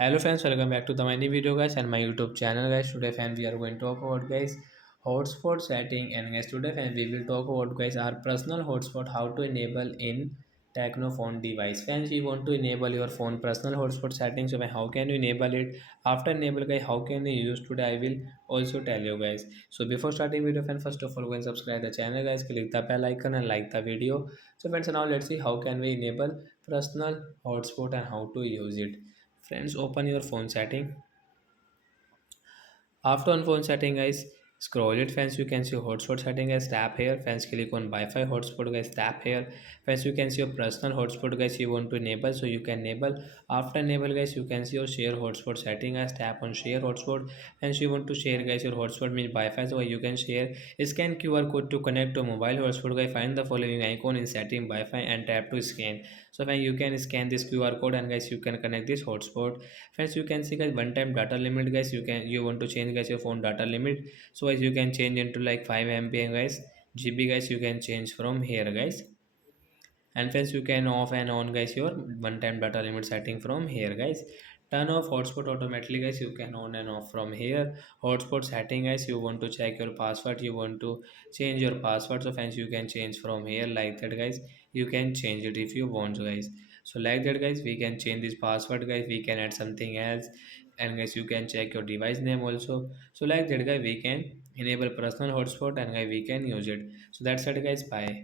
Hello friends, welcome back to my new video guys and my YouTube channel guys. Today fan we are going to talk about guys hotspot setting, and guys today fan we will talk about guys our personal hotspot, how to enable in Tecno phone device. Fans, we want to enable your phone personal hotspot setting. So how can you enable it? After enable guys, how can you use today? I will also tell you guys. So before starting video fan, first of all go and subscribe the channel guys, click the bell icon and like the video. So friends, now let's see how can we enable personal hotspot and how to use it. Friends, open your phone setting. After on phone setting guys, scroll it. Friends, you can see hotspot setting guys, tap here. Friends, click on Wi-Fi hotspot guys, tap here. Friends, you can see your personal hotspot guys you want to enable, so you can enable. After enable guys, you can see your share hotspot setting guys, tap on share hotspot. And you want to share guys your hotspot means Wi-Fi, so you can share. Scan QR code to connect to mobile hotspot guys. Find the following icon in setting Wi-Fi and tap to scan. So when you can scan this QR code and guys you can connect this hotspot. Friends, you can see guys one time data limit guys, you want to change guys your phone data limit. So guys you can change into like 5 MB guys, GB guys you can change from here guys. And friends, you can off and on guys your one time data limit setting from here guys. Turn off hotspot automatically guys, you can on and off from here. Hotspot setting guys, you want to check your password, you want to change your password. So friends, you can change from here like that guys, you can change it if you want guys. So like that guys, we can change this password guys, we can add something else. And guys you can check your device name also. So like that guys, we can enable personal hotspot and guys we can use it. So that's it guys, bye.